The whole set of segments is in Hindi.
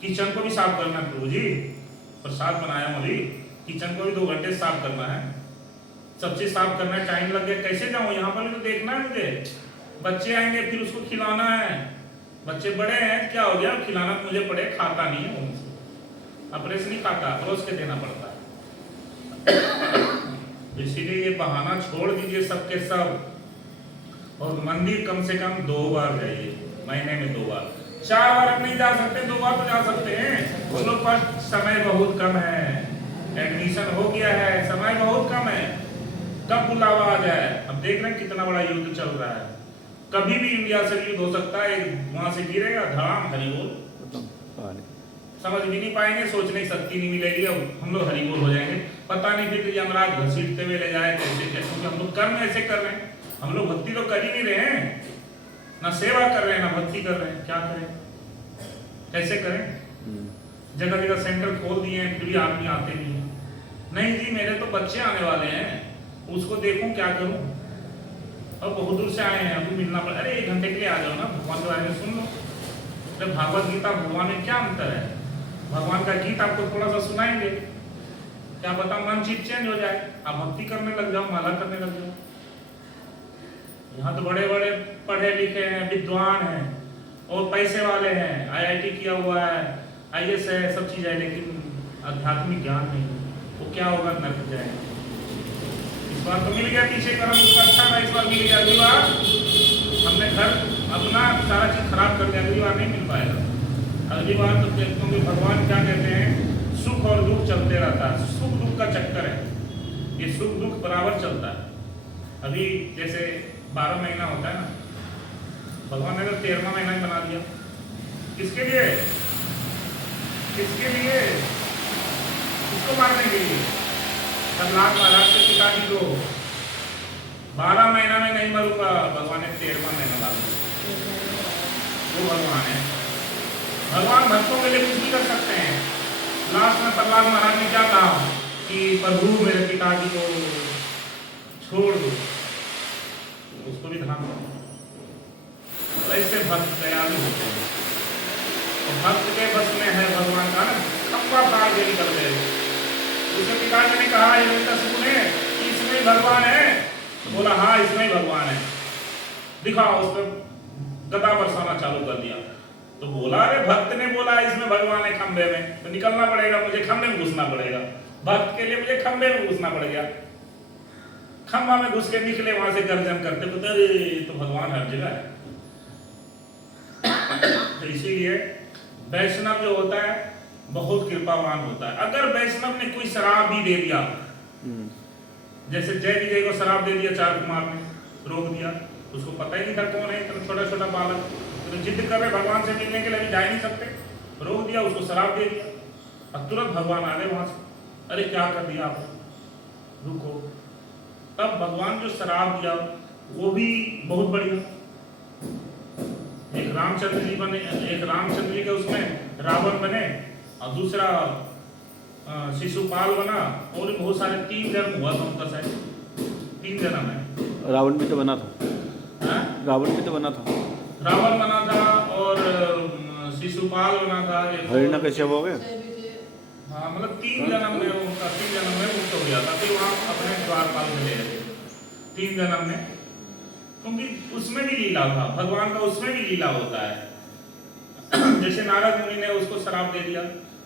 किचन को भी साफ करना है प्रभु जी, प्रसाद बनाया अभी, किचन को भी 2 घंटे साफ करना है, सब चीज साफ करना है, टाइम लग गया, कैसे जाऊं? यहाँ पर भी तो देखना है मुझे, बच्चे आएंगे फिर उसको खिलाना है, बच्चे बड़े हैं, क्या हो गया, खिलाना तो मुझे पड़े, खाता नहीं है उनसे, अपने से नहीं खाता, परोस के देना पड़ता है। इसीलिए ये बहाना छोड़ दीजिए सबके सब, और मंदिर कम से कम 2 बार जाइए, महीने में 2 बार, 4 बार आप नहीं जा सकते, 2 बार तो जा सकते हैं। उन लोग पास समय बहुत कम है, एडमिशन हो गया है, समय बहुत कम है, कब बुलावा आ जाए। अब देख रहे हैं कितना बड़ा युद्ध चल रहा है, कभी भी इंडिया से युद्ध हो सकता है, वहां से गिरेगा धड़ाम, हरि बोल, समझ भी नहीं पाएंगे, सोचने की शक्ति नहीं मिलेगी, अब हम लोग हरि बोल हो जाएंगे, पता नहीं फिर यमराज घसीटते हुए ले जाए कैसे कैसे, क्योंकि हम लोग कर्म ऐसे कर रहे हैं, हम लोग भक्ति तो कर ही नहीं रहे हैं, ना सेवा कर रहे हैं ना भक्ति कर रहे हैं, क्या करें, कैसे करें? जगह जगह सेंटर खोल दिए हैं, फिर भी आदमी आते नहीं है। नहीं जी मेरे तो बच्चे आने वाले हैं, उसको देखूं क्या करूं, और बहुत दूर से आए हैं, अभी मिलना पड़ा, अरे 1 घंटे के लिए आ जाओ ना, भगवान के बारे में सुन लो। जब भागवत गीता भगवान में क्या अंतर है, भगवान का गीत आपको थोड़ा सा सुनाएंगे, क्या पता मन चित चेंज हो जाए, आप भक्ति करने लग जाओ, माला करने लग जाओ। यहाँ तो बड़े बड़े पढ़े लिखे हैं, विद्वान हैं, और पैसे वाले हैं, IIT किया हुआ है, IAS है, सब चीज़ है, लेकिन आध्यात्मिक ज्ञान नहीं, वो क्या होगा, नरक जाएगा। इस बार तो मिल गया, पीछे कर्म उसका अच्छा था, इस बार मिल गया, अगली बार हमने घर अपना सारा चीज खराब कर दिया, अगली बार नहीं मिल पाएगा। अगली बार तो क्योंकि भगवान क्या कहते हैं, सुख और दुख चलते रहता है, सुख दुख का चक्कर है, ये सुख दुख बराबर चलता है। अभी जैसे 12 महीना होता है ना, भगवान ने तो 13वां महीना ही बना दिया, किसके लिए, किसके लिए, किसको मारने के लिए, प्रहलाद महाराज के पिताजी को 12 महीना में नहीं मरूंगा, भगवान ने 13वां महीना ला दिया, वो भगवान है। भगवान भक्तों के लिए कुछ भी कर सकते हैं। लास्ट में प्रहलाद महाराज ने क्या कहा कि प्रभु मेरे पिताजी को छोड़ दो, उसको भी ध्यान दो। ऐसे भक्त दयालु होते हैं, तो भक्त के बस में है भगवान का ना, खप्पा फाड़ के निकल गए। उसके पिताजी ने कहा हिरण्यकशिपु ने, इसमें भगवान है, बोला हाँ इसमें ही भगवान है, दिखाओ, उस पर गदा बरसाना चालू कर दिया। तो बोला अरे भक्त ने बोला इसमें भगवान है खंबे में, तो निकलना पड़ेगा, मुझे खंबे में घुसना पड़ेगा, भक्त के लिए मुझे खंबे में घुसना पड़ेगा। खंबा में घुस के निकले, वहां से गर्जन करते तो अरे तो भगवान हर जगह है। तो इसीलिए वैष्णव जो होता है बहुत कृपावान होता है। अगर वैष्णव ने कोई शराब भी दे दिया, जैसे जय विजय को शराब दे दिया, 4 कुमार ने रोक दिया, उसको पता ही नहीं था कौन है, तो छोटा छोटा बालक, तो जिद कर रहे भगवान से मिलने के लिए, भी जा ही नहीं सकते, रोक दिया, उसको शराब दे दिया, अब तुरंत भगवान आ गए वहां से, अरे क्या कर दिया आपने, रुको। तब भगवान जो शराब दिया वो भी बहुत बढ़िया, एक रामचंद्र जी बने, एक रामचंद्र जी के उसमें रावण बने, और दूसरा शिशुपाल बना, और भी बहुत सारे 3 जन्म हुआ था उनका, शायद 3 जन्म है। रावण भी तो बना था, रावण भी तो बना था, रावण बना था, और शिशुपाल बना था, हिरण्यकश्यप हो गए। हाँ मतलब 3 जन्म में उनका, 3 जन्म में मुक्त हो गया था, फिर वहाँ अपने द्वारपाल में ले गए 3 जन्म में, क्योंकि उसमें भी लीला था, भगवान का उसमें भी लीला होता है। जैसे नारद मुनि ने उसको शराब दे दिया,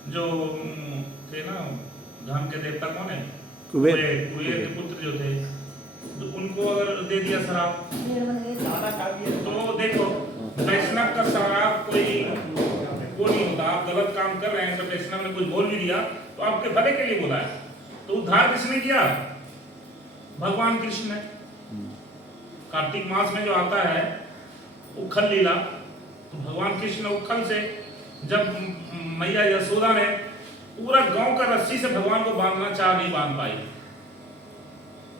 जो थे ना धन के देवता, कौन है, कुबेर के पुत्र जो थे, तो उनको अगर दे दिया शराब, तो देखो वैष्णव का शराब कोई वो नहीं होता, आप गलत काम कर रहे हैं, तो वैष्णव ने कुछ बोल भी दिया तो आपके भले के लिए बोला है, तो उद्धार किसने किया, भगवान कृष्ण ने। कार्तिक मास में जो आता है उखल लीला, तो भगवान कृष्ण उखल से जब मैया यशोदा ने पूरा गांव का रस्सी से भगवान को बांधना चाह, नहीं बांध पाई,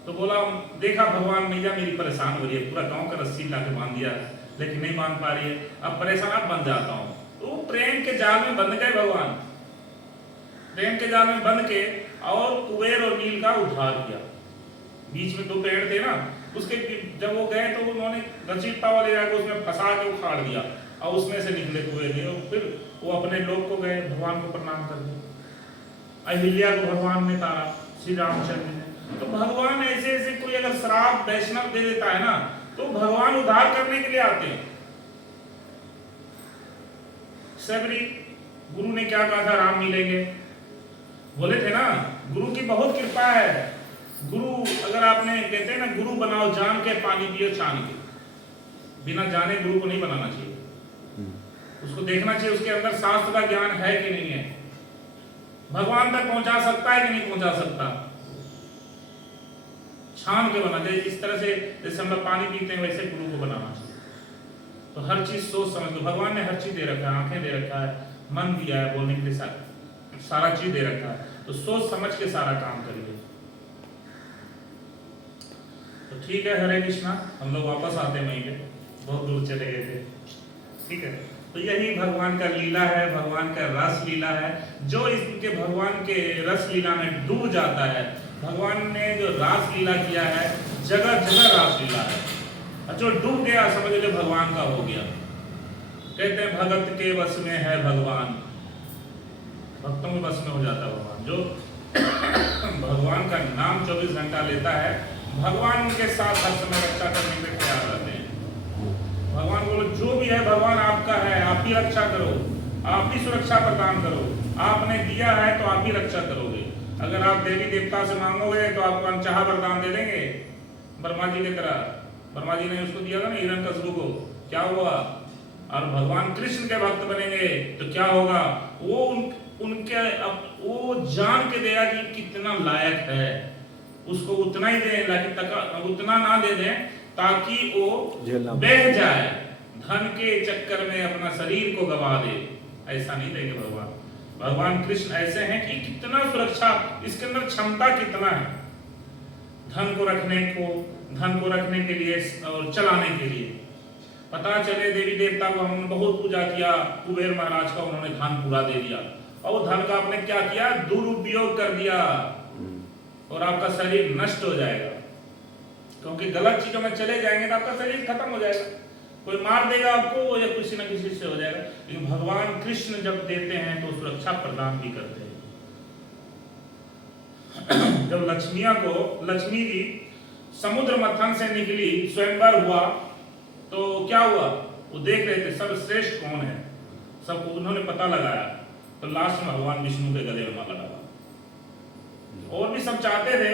तो बोला देखा भगवान मैया मेरी परेशान हो रही है, पूरा गांव का रस्सी लाके बांध दिया लेकिन नहीं बांध पा रही है, अब परेशान आप बन जाता हूँ। तो प्रेम के जाल में बंध गए भगवान, प्रेम के जाल में बंध के, और कुबेर और नील का उद्धार किया। बीच में 2 पेड़ थे ना, उसके जब वो गए तो उन्होंने घसीटता वाले जाकर उसमें फंसा के उखाड़ दिया, और उसमें से निकले कुएं थे, और फिर वो अपने लोग को गए, भगवान को प्रणाम कर दिया। अहिल्या को भगवान ने तारा, श्री रामचंद्र ने। तो भगवान ऐसे ऐसे कोई अगर श्राप वैष्णव दे देता है ना, तो भगवान उद्धार करने के लिए आते हैं। सबरी गुरु ने क्या कहा था, राम मिलेंगे, बोले थे ना। गुरु की बहुत कृपा है। गुरु अगर आपने कहते हैं ना, गुरु बनाओ जान के, पानी पियो छान के। बिना जाने गुरु को नहीं बनाना चाहिए, उसको देखना चाहिए उसके अंदर शास्त्र का ज्ञान है कि नहीं है, भगवान तक पहुंचा सकता है कि नहीं पहुंचा सकता। छान के बना दे, इस तरह से जैसे हम लोग पानी पीते हैं वैसे गुरु को बनाना चाहिए। तो हर चीज सोच समझ लो, भगवान ने हर चीज दे रखा है, आंखें दे रखा है, मन दिया है बोलने के लिए, सारा चीज दे रखा है। तो सोच समझ के सारा काम करिए। तो ठीक है, हरे कृष्णा। हम लोग वापस आते हैं वहीं पे, बहुत दूर चले गए थे। ठीक है, तो यही भगवान का लीला है, भगवान का रस लीला है। जो इसके भगवान के रस लीला में डूब जाता है, भगवान ने जो रास लीला किया है, जगह जगह रास लीला है। जो डूब गया समझ लो भगवान का हो गया। कहते हैं भगत के बस में है भगवान, भक्तों के बस में हो जाता है भगवान। जो भगवान का नाम 24 घंटा लेता है, भगवान उनके साथ हर समय रक्षा करने के लिए तैयार रहते हैं। भगवान बोलो जो भी है भगवान आपका है, आप ही रक्षा करो, आप ही सुरक्षा प्रदान करो। आपने दिया है तो आप ही रक्षा करोगे। अगर आप देवी देवता से मांगोगे तो आपको अनचाहा वरदान दे देंगे, ब्रह्मा जी की तरह। ब्रह्मा जी ने उसको दिया था ना हिरण्यकशिपु को, क्या हुआ? और भगवान कृष्ण के भक्त बनेंगे तो क्या होगा? वो उनके वो जान के देगा कि कितना लायक है, उसको उतना ही दें, उतना ना दे दें ताकि वो बह जाए, धन के चक्कर में अपना शरीर को गवा दे। ऐसा नहीं देंगे भगवान। भगवान कृष्ण ऐसे हैं कि कितना सुरक्षा, इसके अंदर क्षमता कितना है धन को रखने के लिए और चलाने के लिए। पता चले देवी देवता को हमने बहुत पूजा किया, कुबेर महाराज का उन्होंने धन पूरा दे दिया, और धन का आपने क्या किया? दुरुपयोग कर दिया, और आपका शरीर नष्ट हो जाएगा। क्योंकि गलत चीजों में चले जाएंगे तो आपका शरीर खत्म हो जाएगा, कोई मार देगा आपको या किसी न किसी से हो जाएगा। लेकिन भगवान कृष्ण जब देते हैं तो सुरक्षा प्रदान भी करते हैं। जब लक्ष्मी जी समुद्र मथन से निकली, स्वयंवर हुआ, तो क्या हुआ? वो देख रहे थे सर्वश्रेष्ठ कौन है, सब उन्होंने पता लगाया, तो लास्ट में भगवान विष्णु के गले में माला लगा। और भी सब चाहते थे